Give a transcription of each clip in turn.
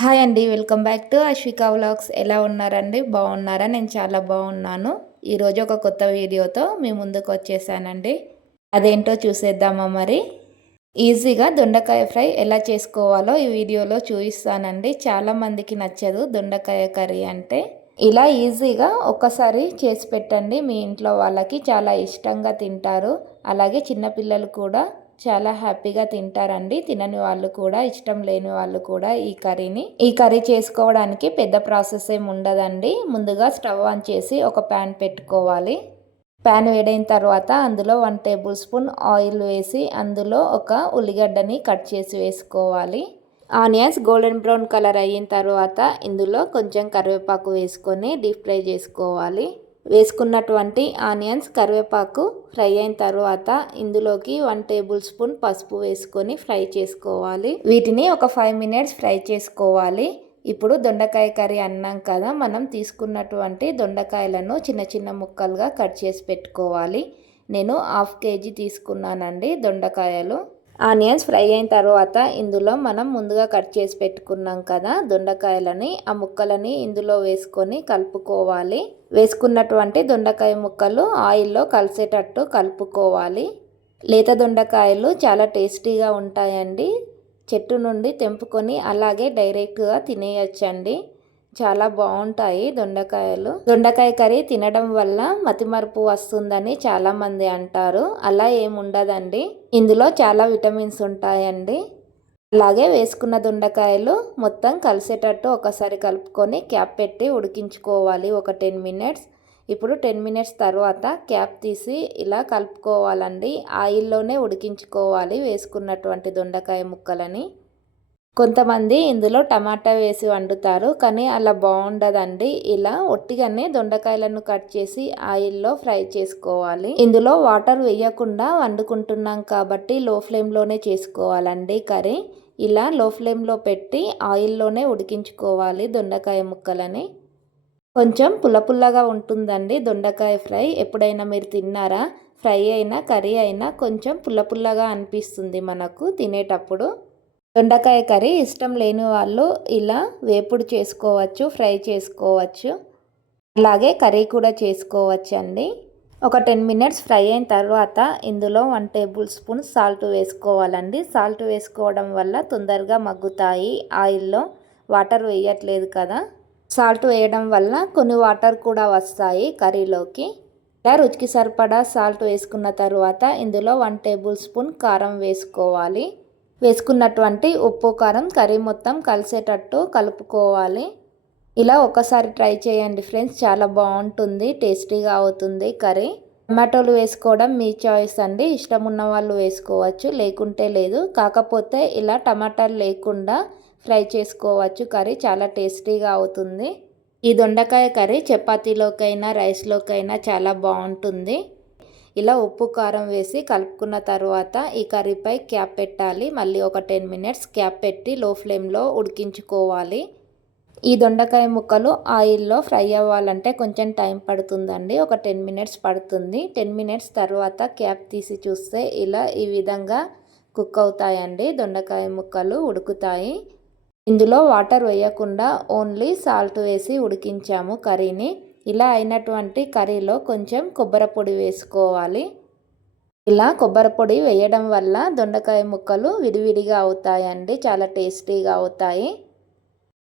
Hi అండి welcome back to Ashwika vlogs. ఎలా ఉన్నారండి? బాగున్నారా? నేను చాలా బాగున్నాను. ఈరోజు ఒక కొత్త వీడియోతో మీ ముందుకు వచ్చేసానండి. అదేంటో చూసేద్దామా మరి? ఈజీగా దొండకాయ ఫ్రై ఎలా చేసుకోవాలో ఈ వీడియోలో చూపిస్తానండి. చాలామందికి నచ్చదు దొండకాయ కర్రీ అంటే. ఇలా ఈజీగా ఒక్కసారి చేసి పెట్టండి. మీ ఇంట్లో వాళ్ళకి చాలా ఇష్టంగా తింటారు. అలాగే చిన్నపిల్లలు కూడా చాలా హ్యాపీగా తింటారండి. తినని వాళ్ళు కూడా ఇష్టం లేని వాళ్ళు కూడా ఈ కర్రీని. ఈ కర్రీ చేసుకోవడానికి పెద్ద ప్రాసెస్ ఏమి ఉండదండి. ముందుగా స్టవ్ ఆన్ చేసి ఒక ప్యాన్ పెట్టుకోవాలి. ప్యాన్ వేడైన తర్వాత అందులో వన్ టేబుల్ స్పూన్ ఆయిల్ వేసి అందులో ఒక ఉల్లిగడ్డని కట్ చేసి వేసుకోవాలి. ఆనియన్స్ గోల్డెన్ బ్రౌన్ కలర్ అయిన తర్వాత ఇందులో కొంచెం కరివేపాకు వేసుకొని డీప్ ఫ్రై చేసుకోవాలి. వేసుకున్నటువంటి ఆనియన్స్ కరివేపాకు ఫ్రై అయిన తర్వాత ఇందులోకి వన్ టేబుల్ స్పూన్ పసుపు వేసుకొని ఫ్రై చేసుకోవాలి. వీటిని ఒక ఫైవ్ మినిట్స్ ఫ్రై చేసుకోవాలి. ఇప్పుడు దొండకాయ కర్రీ అన్నాం కదా మనం తీసుకున్నటువంటి దొండకాయలను చిన్న చిన్న ముక్కలుగా కట్ చేసి పెట్టుకోవాలి. నేను హాఫ్ కేజీ తీసుకున్నానండి దొండకాయలు. ఆనియన్స్ ఫ్రై అయిన తర్వాత ఇందులో మనం ముందుగా కట్ చేసి పెట్టుకున్నాం కదా దొండకాయలని ఆ ముక్కలని ఇందులో వేసుకొని కలుపుకోవాలి. వేసుకున్నటువంటి దొండకాయ ముక్కలు ఆయిల్లో కలిసేటట్టు కలుపుకోవాలి. లేత దొండకాయలు చాలా టేస్టీగా ఉంటాయండి. చెట్టు నుండి తెంపుకొని అలాగే డైరెక్ట్గా తినేయచ్చండి. చాలా బాగుంటాయి దొండకాయలు. దొండకాయ కర్రీ తినడం వల్ల మతిమరుపు వస్తుందని చాలామంది అంటారు. అలా ఏముండదండి ఇందులో చాలా విటమిన్స్ ఉంటాయండి. అలాగే వేసుకున్న దొండకాయలు మొత్తం కలిసేటట్టు ఒకసారి కలుపుకొని క్యాప్ పెట్టి ఉడికించుకోవాలి. ఒక టెన్ మినిట్స్. ఇప్పుడు టెన్ మినిట్స్ తర్వాత క్యాప్ తీసి ఇలా కలుపుకోవాలండి. ఆయిల్లోనే ఉడికించుకోవాలి వేసుకున్నటువంటి దొండకాయ ముక్కలని. కొంతమంది ఇందులో టమాటా వేసి వండుతారు కానీ అలా బాగుండదండి. ఇలా ఒట్టిగానే దొండకాయలను కట్ చేసి ఆయిల్లో ఫ్రై చేసుకోవాలి. ఇందులో వాటర్ వేయకుండా వండుకుంటున్నాం కాబట్టి లో ఫ్లేమ్లోనే చేసుకోవాలండి కర్రీ. ఇలా లో ఫ్లేమ్లో పెట్టి ఆయిల్లోనే ఉడికించుకోవాలి దొండకాయ ముక్కలని. కొంచెం పుల్ల పుల్లగా ఉంటుందండి దొండకాయ ఫ్రై. ఎప్పుడైనా మీరు తిన్నారా? ఫ్రై అయినా కర్రీ అయినా కొంచెం పుల్ల పుల్లగా అనిపిస్తుంది మనకు తినేటప్పుడు. దొండకాయ కర్రీ ఇష్టం లేని వాళ్ళు ఇలా వేపుడు చేసుకోవచ్చు ఫ్రై చేసుకోవచ్చు. అలాగే కర్రీ కూడా చేసుకోవచ్చు అండి ఒక టెన్ మినిట్స్ ఫ్రై అయిన తర్వాత ఇందులో వన్ టేబుల్ స్పూన్ సాల్ట్ వేసుకోవాలండి. సాల్ట్ వేసుకోవడం వల్ల తొందరగా మగ్గుతాయి. ఆయిల్లో వాటర్ వేయట్లేదు కదా. సాల్ట్ వేయడం వల్ల కొన్ని వాటర్ కూడా వస్తాయి కర్రీలోకి. ఇలా రుచికి సరిపడా సాల్ట్ వేసుకున్న తర్వాత ఇందులో వన్ టేబుల్ స్పూన్ కారం వేసుకోవాలి. వేసుకున్నటువంటి ఉప్పు కారం కర్రీ మొత్తం కలిసేటట్టు కలుపుకోవాలి. ఇలా ఒకసారి ట్రై చేయండి ఫ్రెండ్స్. చాలా బాగుంటుంది టేస్టీగా అవుతుంది కర్రీ. టమాటోలు వేసుకోవడం మీ చాయిస్ అండి. ఇష్టం ఉన్న వాళ్ళు వేసుకోవచ్చు లేకుంటే లేదు. కాకపోతే ఇలా టమాటాలు లేకుండా ఫ్రై చేసుకోవచ్చు కర్రీ. చాలా టేస్టీగా అవుతుంది. ఈ దొండకాయ కర్రీ చపాతీలోకైనా రైస్లోకైనా చాలా బాగుంటుంది. ఇలా ఉప్పు కారం వేసి కలుపుకున్న తర్వాత ఈ కర్రీపై క్యాప్ పెట్టాలి. మళ్ళీ ఒక టెన్ మినిట్స్ క్యాప్ పెట్టి లో ఫ్లేమ్లో ఉడికించుకోవాలి. ఈ దొండకాయ ముక్కలు ఆయిల్లో ఫ్రై అవ్వాలంటే కొంచెం టైం పడుతుందండి. ఒక టెన్ మినిట్స్ పడుతుంది. టెన్ మినిట్స్ తర్వాత క్యాప్ తీసి చూస్తే ఇలా ఈ విధంగా కుక్ అవుతాయండి. దొండకాయ ముక్కలు ఉడుకుతాయి. ఇందులో వాటర్ వేయకుండా ఓన్లీ సాల్ట్ వేసి ఉడికించాము కర్రీని. ఇలా అయినటువంటి కర్రీలో కొంచెం కొబ్బరి పొడి వేసుకోవాలి. ఇలా కొబ్బరి పొడి వేయడం వల్ల దొండకాయ ముక్కలు విడివిడిగా అవుతాయండి చాలా టేస్టీగా అవుతాయి.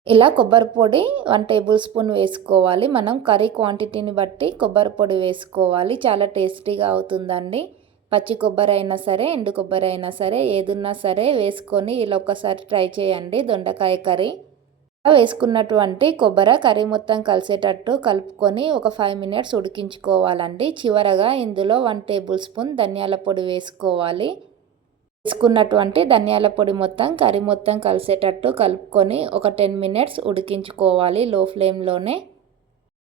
ఇలా కొబ్బరి పొడి వన్ టేబుల్ స్పూన్ వేసుకోవాలి. మనం కర్రీ క్వాంటిటీని బట్టి కొబ్బరి పొడి వేసుకోవాలి. చాలా టేస్టీగా అవుతుందండి. పచ్చి కొబ్బరి అయినా సరే ఎండు కొబ్బరి అయినా సరే ఏదున్నా సరే వేసుకొని ఇలా ఒకసారి ట్రై చేయండి దొండకాయ కర్రీ. వేసుకున్నటువంటి కొబ్బరి కర్రీ మొత్తం కలిసేటట్టు కలుపుకొని ఒక ఫైవ్ మినిట్స్ ఉడికించుకోవాలండి. చివరగా ఇందులో వన్ టేబుల్ స్పూన్ ధనియాల పొడి వేసుకోవాలి. వేసుకున్నటువంటి ధనియాల పొడి మొత్తం కర్రీ మొత్తం కలిసేటట్టు కలుపుకొని ఒక టెన్ మినిట్స్ ఉడికించుకోవాలి లో ఫ్లేమ్లోనే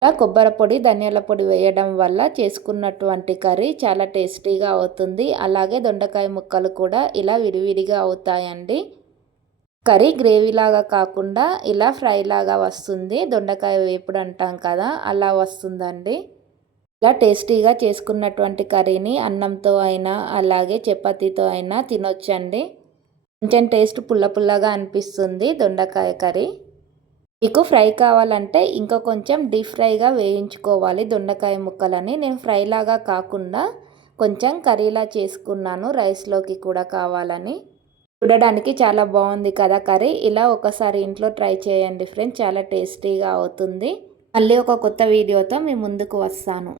కొబ్బరి పొడి ధనియాల పొడి వేయడం వల్ల చేసుకున్నటువంటి కర్రీ చాలా టేస్టీగా అవుతుంది. అలాగే దొండకాయ ముక్కలు కూడా ఇలా విడివిడిగా అవుతాయండి. కర్రీ గ్రేవీలాగా కాకుండా ఇలా ఫ్రైలాగా వస్తుంది. దొండకాయ వేపుడు అంటాం కదా అలా వస్తుందండి. ఇలా టేస్టీగా చేసుకున్నటువంటి కర్రీని అన్నంతో అయినా అలాగే చపాతీతో అయినా తినొచ్చండి. కొంచెం టేస్ట్ పుల్ల పుల్లగా అనిపిస్తుంది దొండకాయ కర్రీ. మీకు ఫ్రై కావాలంటే ఇంకా కొంచెం డీప్ ఫ్రైగా వేయించుకోవాలి దొండకాయ ముక్కలని. నేను ఫ్రైలాగా కాకుండా కొంచెం కర్రీలా చేసుకున్నాను రైస్లోకి కూడా కావాలని. చూడడానికి చాలా బాగుంది కదా కర్రీ. ఇలా ఒకసారి ఇంట్లో ట్రై చేయండి ఫ్రెండ్స్. చాలా టేస్టీగా అవుతుంది. మళ్ళీ ఒక కొత్త వీడియోతో మీ ముందుకు వస్తాను.